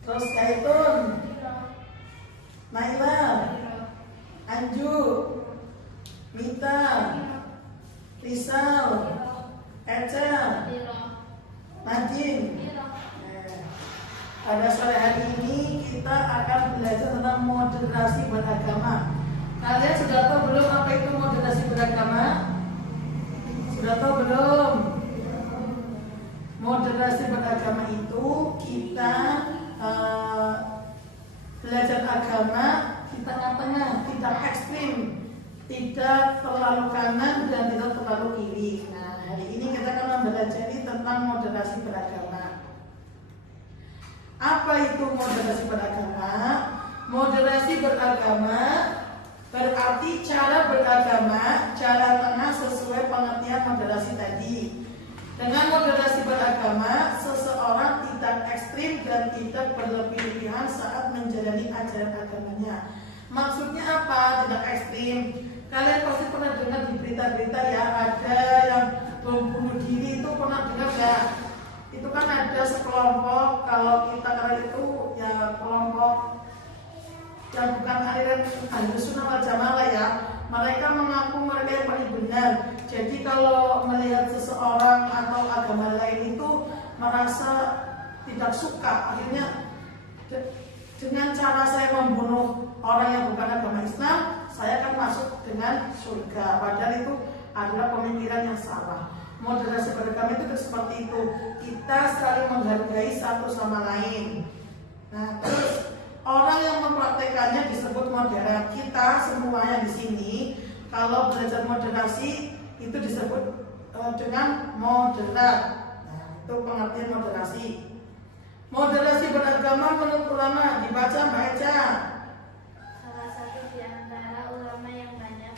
Terus Zaitun, Naila, Anju, Mita, Rizal, Eca, Nadine. Pada sore hari ini kita akan belajar tentang moderasi beragama. Kalian sudah tahu belum apa itu moderasi beragama? Sudah tahu belum? Moderasi beragama itu kita belajar agama di tengah-tengah, tidak ekstrim, tidak terlalu kanan dan tidak terlalu kiri. Nah, hari ini kita akan belajar tentang moderasi beragama. Apa itu moderasi beragama? Moderasi beragama berarti cara beragama, cara tengah sesuai pengertian moderasi tadi. Dengan moderasi beragama, seseorang tidak ekstrim dan tidak berlebih-lebihan saat menjalani ajaran agamanya. Maksudnya apa? Tidak ekstrim. Kalian pasti pernah dengar di berita-berita ya, ada yang bunuh diri, itu pernah dengar ya? Itu kan ada sekelompok, kalau kita kira itu ya kelompok yang bukan aliran Ahlus Sunnah wal Jamaah ya. Mereka mengaku mereka yang paling benar. Jadi kalau melihat seseorang atau agama lain itu merasa tidak suka, akhirnya dengan cara saya membunuh orang yang bukan agama Islam, saya akan masuk dengan surga. Padahal itu adalah pemikiran yang salah. Moderasi beragama itu seperti itu. Kita saling menghargai satu sama lain. Nah, terus orang yang mempraktekannya disebut moderat. Kita semuanya di sini kalau belajar moderasi itu disebut dengan moderat. Nah, itu pengertian moderasi. Moderasi beragama menurut ulama dibaca Mbak Eca. Salah satu di antara ulama yang banyak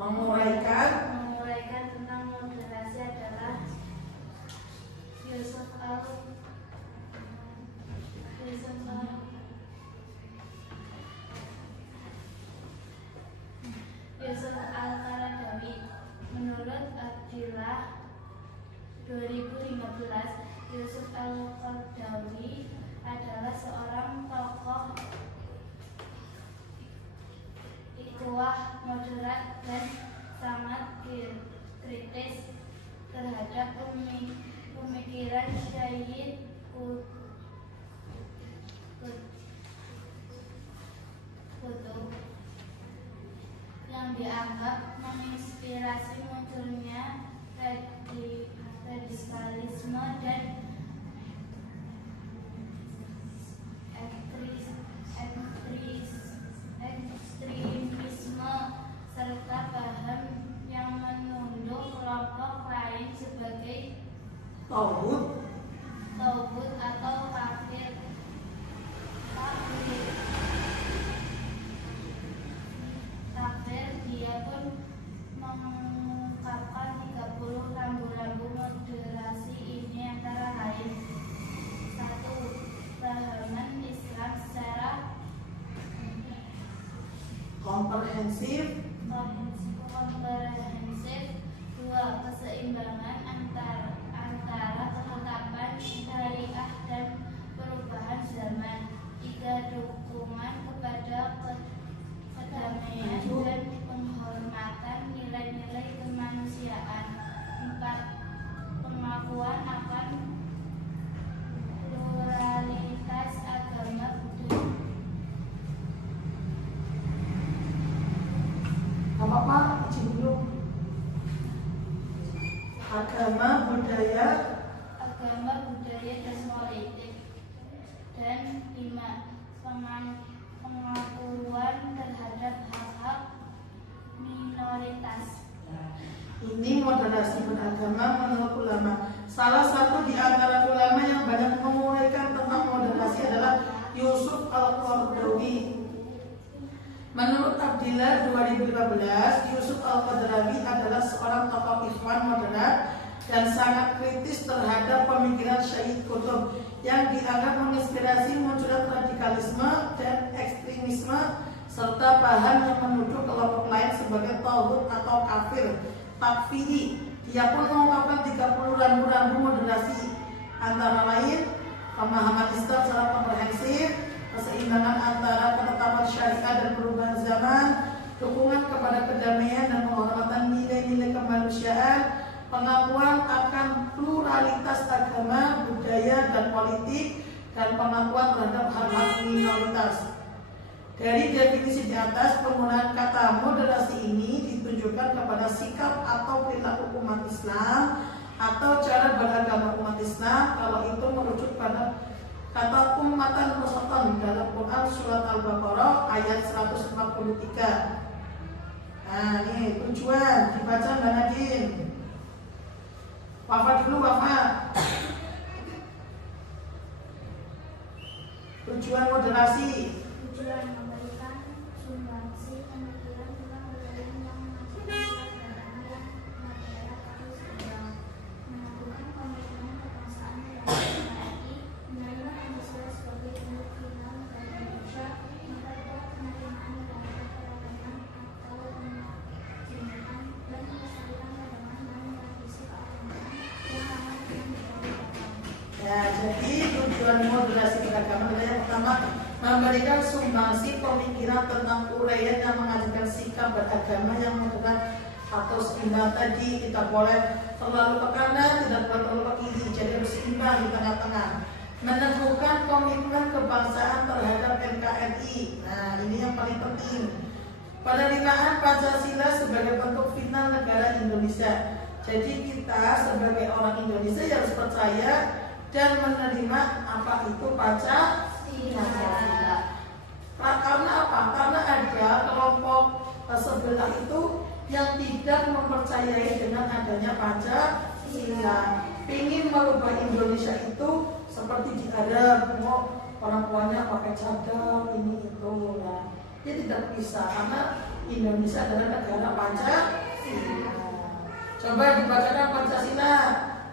menguraikan tentang moderasi adalah Yusuf Al-Qaradawi. Menurut Abdillah 2015, Yusuf Al-Qaradawi adalah seorang tokoh ikhwah moderat dan sangat kritis terhadap pemikiran Syekh Qutb yang dianggap menginspirasi munculnya radikalisme dan ekstremisme serta paham yang menuduh kelompok lain sebagai Tauhid atau kafir. Dia pun mengungkapkan 30 rambu-rambu moderasi ini, antara lain: 1. Pahaman Islam secara komprehensif. 2. Keseimbangan antara ketetapan syariah dan perubahan zaman. 3. Dukungan kepada kedamaian dan penghormatan nilai-nilai kemanusiaan. 4. Pengakuan akan pluralitas agama budaya. Apa dulu? Agama, budaya dan politik. Dan 5. Pengakuan terhadap hak-hak minoritas. Ini moderasi beragama menurut ulama. Salah satu di antara ulama yang banyak menguraikan tentang moderasi adalah Yusuf Al-Qaradawi. Menurut Abdillah 2015, Yusuf Al-Qaradawi adalah seorang tokoh ikhwan moderat dan sangat kritis terhadap pemikiran Syekh Qutb yang dianggap menginspirasi munculnya radikalisme dan ekstremisme serta paham yang menuduh kelompok lain sebagai tauhid atau kafir, takfiri. Dia pun mengungkapkan 30 rambu-rambu moderasi, antara lain pemahaman Islam secara komprehensif, keseimbangan antara ketetapan syariat dan perubahan zaman, dukungan kepada kedamaian dan penghormatan nilai-nilai kemanusiaan, pengakuan akan pluralitas agama, budaya, dan politik, dan pengakuan terhadap hak-hak minoritas. Dari definisi di atas, penggunaan kata moderasi ini ditunjukkan kepada sikap atau perilaku umat Islam atau cara beragama umat Islam kalau itu merujuk pada kata ummatan wasatan dalam Quran surat Al-Baqarah ayat 143. Nah, ini tujuan dibaca Mbak Nadine. Wafat dulu, wafat. Tujuan moderasi. Tujuan memberikan sumbangsi pemikiran tentang budaya yang menghasilkan agama yang material atau seimbang, menentukan komitmen kebangsaan dan NKRI, menerima Pancasila sebagai induk final negara Indonesia, memperkuat penerimaan negara kepercayaan atau menyimpan dan melestarikan agama dan tradisi keagamaan yang ramah dengan budaya lokal. Ya, jadi tujuan moderasi beragama adalah yang pertama memberikan sumbangsi pemikiran tentang uraian yang mengajarkan sikap beragama yang moderat atau seimbang tadi. Tidak boleh terlalu ke kanan, tidak boleh terlalu ke kiri, jadi harus seimbang di tengah-tengah. Menentukan komitmen kebangsaan terhadap NKRI. Nah, ini yang paling penting. Penerimaan Pancasila sebagai bentuk final negara Indonesia. Jadi kita sebagai orang Indonesia harus percaya dan menerima apa itu Pancasila. Karena apa? Karena ada kelompok sebelah itu yang tidak mempercayai dengan adanya Pancasila, ingin merubah Indonesia itu seperti di Arab, mau orang tuanya pakai cadar ini itu, ya. Dia tidak bisa karena Indonesia adalah negara Pancasila. Coba dibacakan Pancasila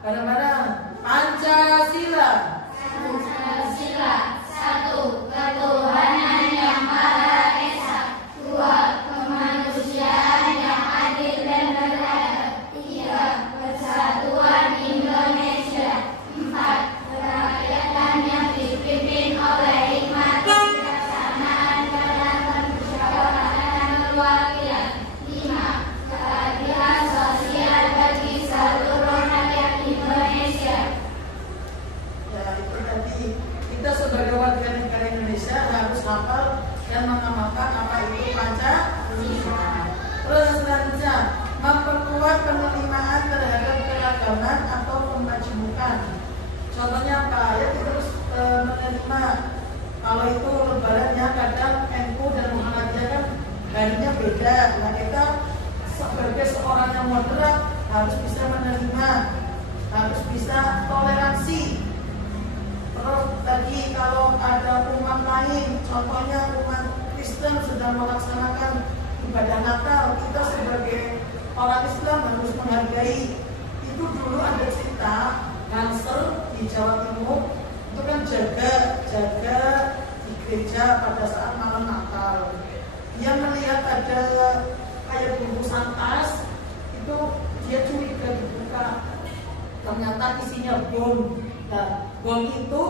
bareng-bareng. Pancasila. Pancasila, satu, ketuhanan yang Maha Esa, dua, kemanusiaan yang adil dan beradab, tiga, persatuan Indonesia, empat, kerakyatan yang dipimpin oleh hikmat kebijaksanaan dalam permusyawaratan perwakilan, lima, keadilan sosial bagi seluruh rakyat Indonesia. Ya, itu tadi kita sebagai warga negara Indonesia harus hafal dan mengamalkan apa itu Pancasila. Terus selanjutnya memperkuat penerimaan terhadap keragaman atau pemajumukan. Contohnya apa? Ya kita harus menerima kalau itu lebarannya kadang NU dan Muhammadiyah kan harinya beda. Nah kita sebagai seorang yang moderat harus bisa menerima, harus bisa toleransi. Terus tadi kalau ada umat lain, contohnya umat Kristen sedang melaksanakan ibadah Natal, kita sebagai orang Islam harus menghargai. Itu dulu ada cerita Hansel di Jawa Timur, itu kan jaga di gereja pada saat malam Natal. Dia melihat ada kayak bungkusan tas, itu dia curiga dibuka, ternyata isinya bom. Nah, bom itu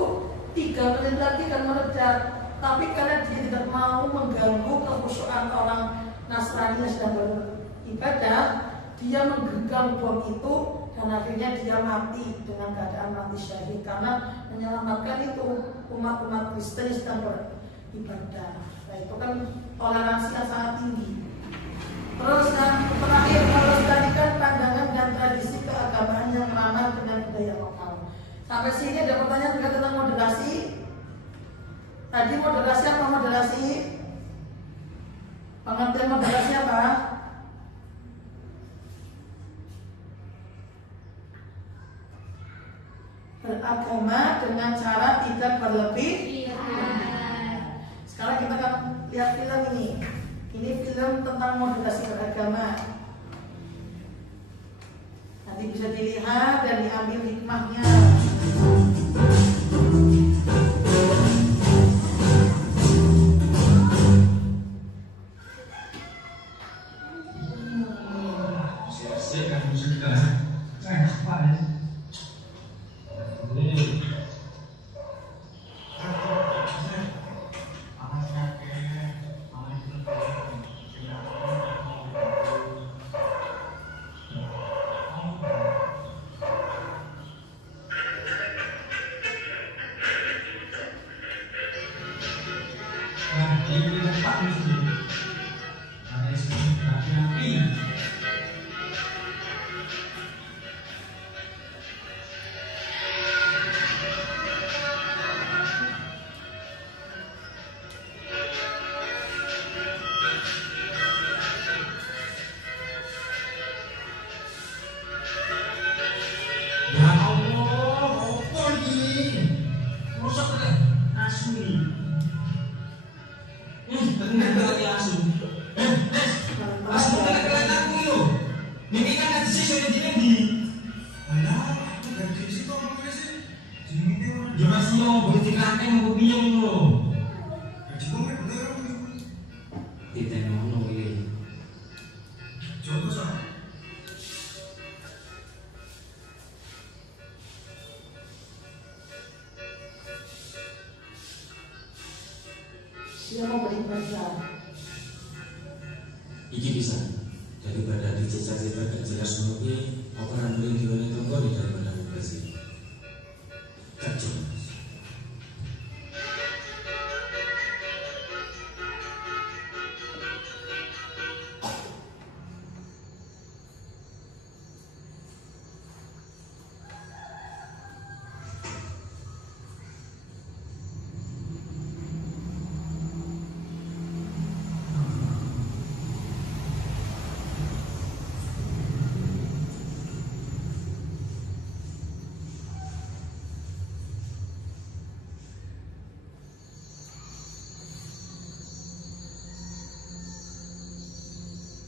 3 menit lagi akan meledak. Tapi karena dia tidak mau mengganggu kekhusyuan orang Nasrani yang sedang beribadah, dia menggenggam bom itu dan akhirnya dia mati dengan keadaan mati syahid karena menyelamatkan itu umat-umat Kristen yang sedang beribadah. Nah, itu kan toleransi yang sangat tinggi. Terus yang terakhir, melestarikan pandangan dan tradisi keagamaan yang ramah dengan budaya lokal. Sampai sini ada pertanyaan juga tentang moderasi. Tadi moderasi apa moderasi? Pengertian moderasi apa? Beragama dengan cara tidak berlebihan. Sekarang kita akan lihat film ini. Ini film tentang moderasi beragama. Nanti bisa dilihat dan diambil hikmahnya. Jelas yo, begitu kangen mau piye lho. Jebule bener. Titen ngono iki. Coba sa. Dia mau beribadah. Iki bisa daripada dicecar-cecar gak jelas ngono ki, apa nang mrene diwene tonggo daripada bersih. Kacau.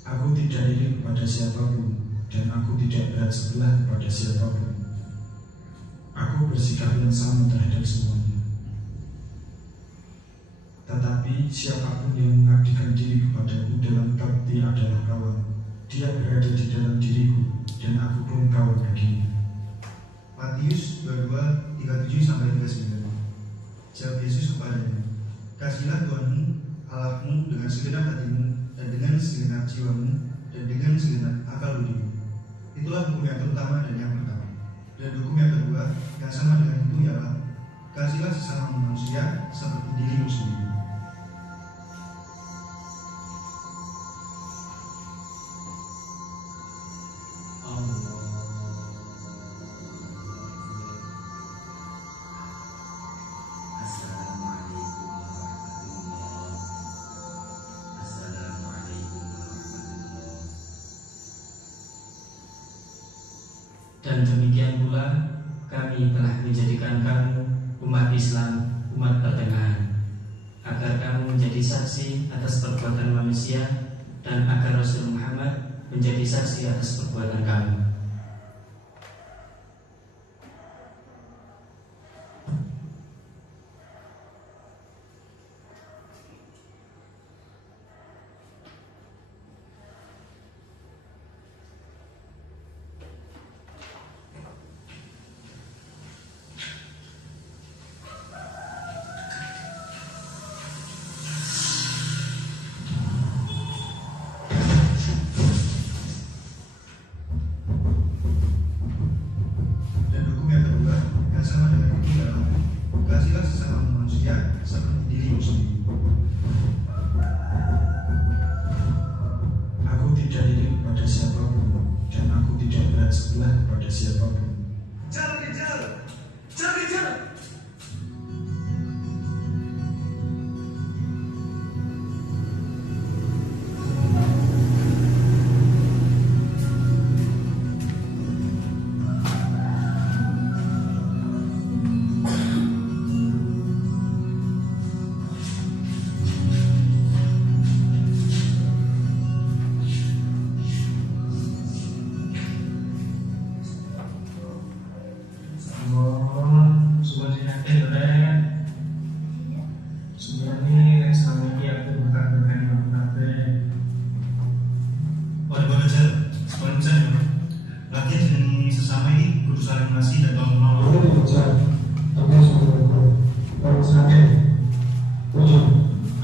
Aku tidak iri kepada siapapun, dan aku tidak berat sebelah kepada siapapun. Aku bersikap yang sama terhadap semuanya. Tetapi siapapun yang mengabdikan diri kepadaku dalam bakti adalah kawan. Dia berada di dalam diriku, dan aku pun kawan baginya. Matius 22:37-39. Jawab Yesus kepadanya, "Kasihilah Tuhanmu Allahmu dengan segenap hatimu, dan dengan segenap jiwamu, dan dengan segenap akal budimu." Itulah hukum yang terutama dan yang pertama. Dan hukum yang kedua yang sama dengan itu ialah, "Kasihilah sesama manusia seperti dirimu sendiri." Dan demikian pula kami telah menjadikan kamu umat Islam, umat pertengahan, agar kamu menjadi saksi atas perbuatan manusia dan agar Rasul Muhammad menjadi saksi atas perbuatan kamu. Dan hukum yang kedua yang sama dengan itu ialah, "Kasihilah sesama manusia seperti dirimu sendiri." Aku tidak iri kepada siapapun, dan aku tidak berat sebelah kepada siapapun.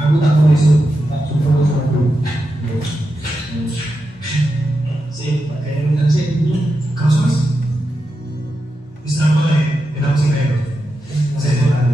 Aku tak boleh sih, tak cukup aku. Sih, pakai minta sih. Kamu mas? Bisa apa lagi? Kenapa sih kayak? Saya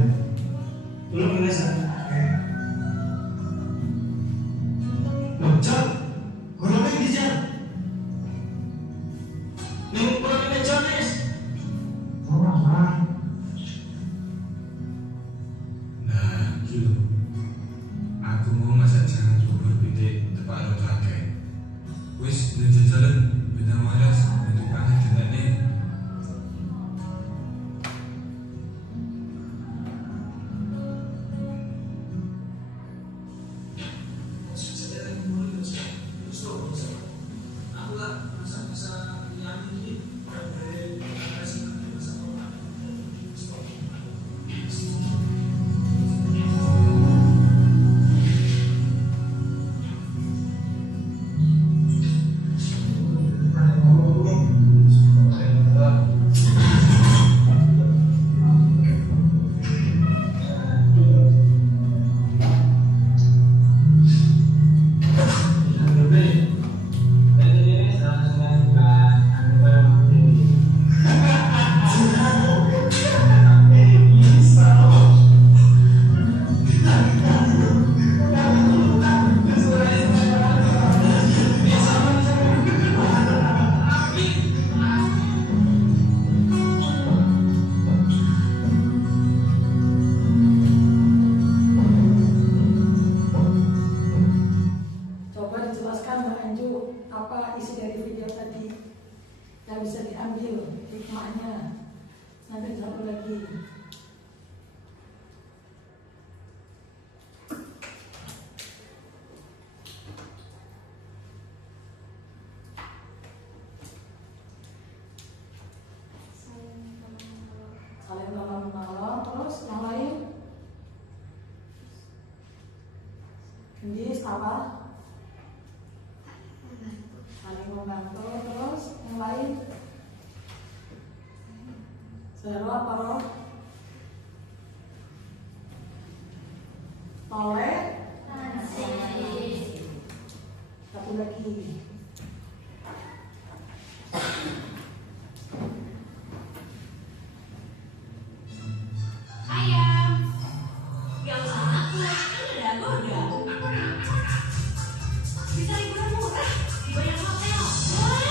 Saling menolong, terus yang lain? Gendis apa? Saling membantu, terus yang lain? Seru apa roh? Toleransi. Satu lagi. Ayam, gak usah takut, kan ada Agoda. Bisa liburan murah di banyak hotel. Wah,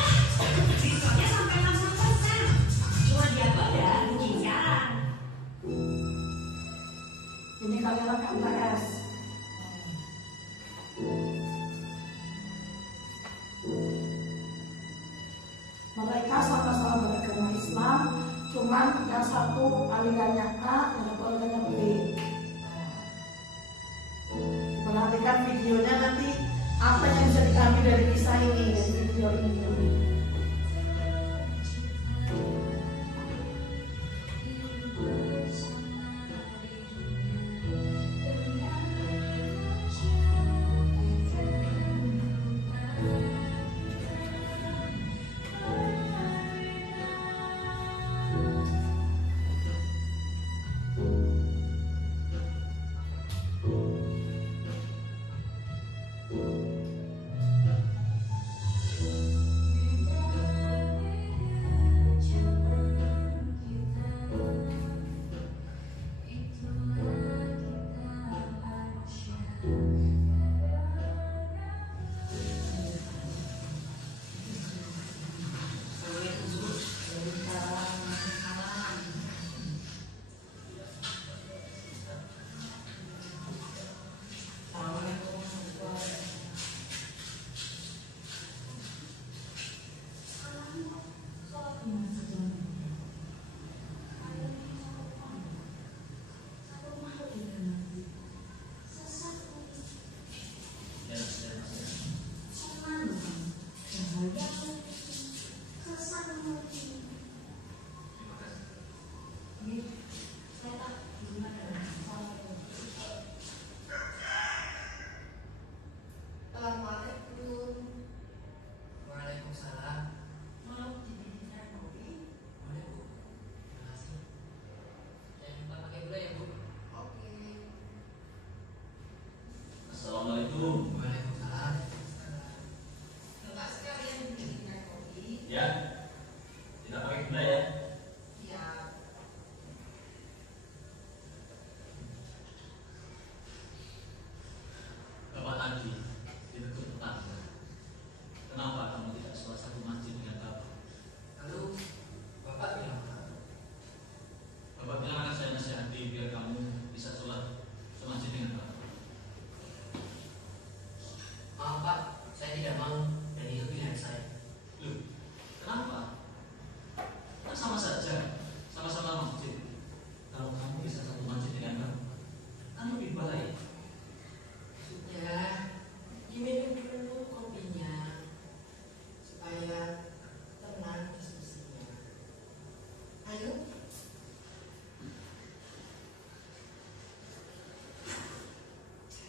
diskonnya sampai 60%. Cuma di Agoda, booking sekarang. Ini kalian MTS. Mereka sama-sama beragama Islam, cuman yang satu alirannya A, yang satu alirannya B. Perhatikan videonya nanti apa yang bisa diambil dari kisah ini, dari video ini.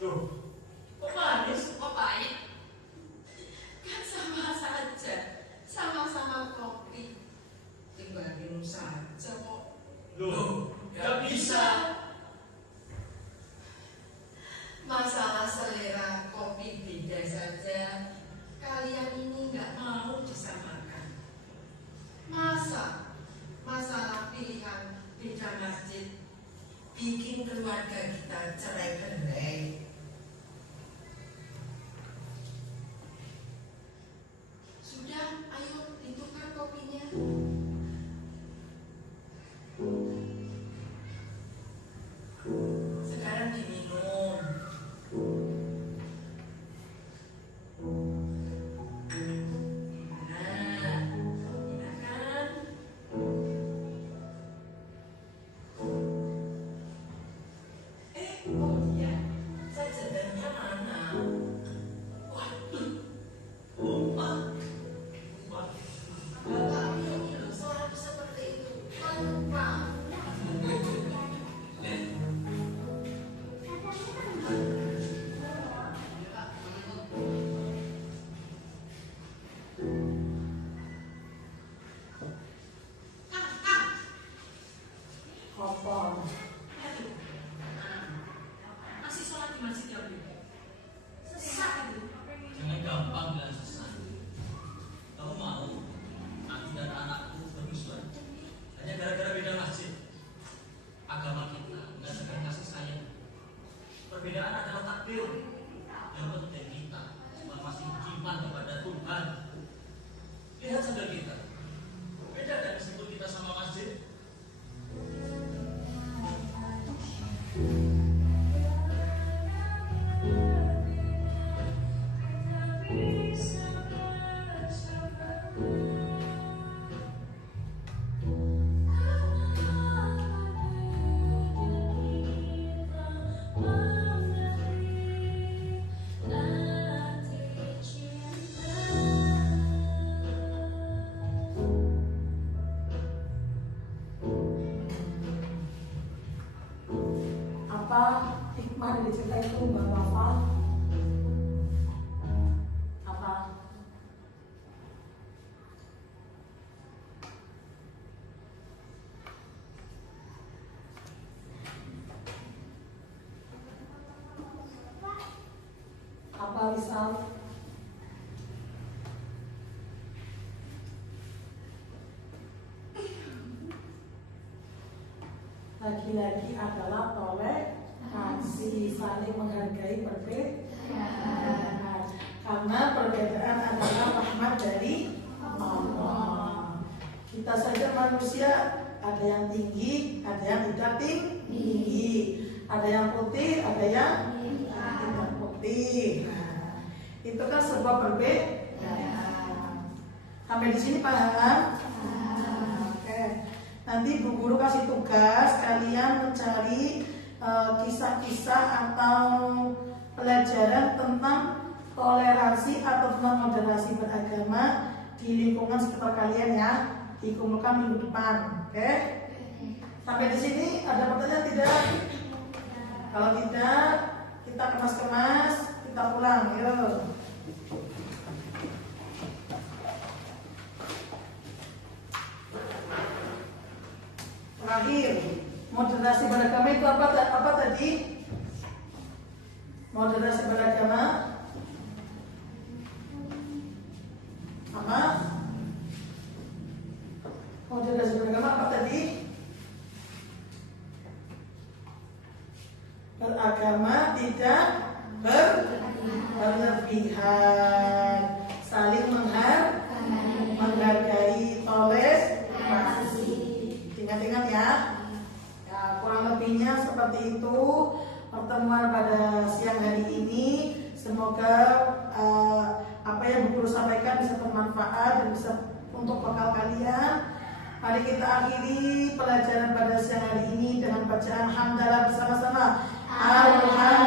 Kok manis, kok pahit? Kan sama saja, sama-sama kopi. Tinggal minum saja kok. Loh, gak bisa. Masalah selera kopi beda saja. Kalian ini nggak mau disamakan. Masalah pilihan beda masjid bikin keluarga kita cerai-berai. Sudah, ayo ditukar kopinya. Sekarang diminum. Nah, silakan. Oh iya, Apa? Aduh, masih sholat di masjid ya, Bu? Sesat itu. Jangan gampang bilang sesat. Kamu mau aku dan anakku bermusuhan hanya gara-gara beda masjid? Agama kita mengajarkan kasih sayang. Perbedaan adalah takdir. Yang penting kita masih beriman kepada Tuhan. Lihat saudara kita, beda dari meskipun kita sama masjid. Apa hikmah dari cerita itu, Mbak Wafa? Apa? Apa misal? Lagi-lagi adalah toleransi, saling menghargai perbedaan. Karena perbedaan adalah rahmat dari Allah. Kita saja manusia, ada yang tinggi, ada yang tidak tinggi, ada yang putih, ada yang tidak putih. Nah, itu kan sebuah perbedaan. Sampai di sini paham? Oke. Nanti Bu Guru kasih tugas kalian mencari kisah-kisah atau pelajaran tentang toleransi atau tentang moderasi beragama di lingkungan sekitar kalian ya. Dikumpulkan minggu depan, oke? Sampai di sini ada pertanyaan tidak? Kalau tidak, kita kemas-kemas, kita pulang, yuk. Terakhir, moderasi beragama itu apa tadi? Moderasi beragama apa? Moderasi beragama apa tadi? Beragama tidak berlebihan, saling menghargai, toleransi. Ingat-ingat ya. Ya, kurang lebihnya seperti itu pertemuan pada siang hari ini. Semoga apa yang Bu Guru sampaikan bisa bermanfaat dan bisa untuk bekal kalian. Mari kita akhiri pelajaran pada siang hari ini dengan bacaan hamdalah bersama-sama. Alhamdulillah.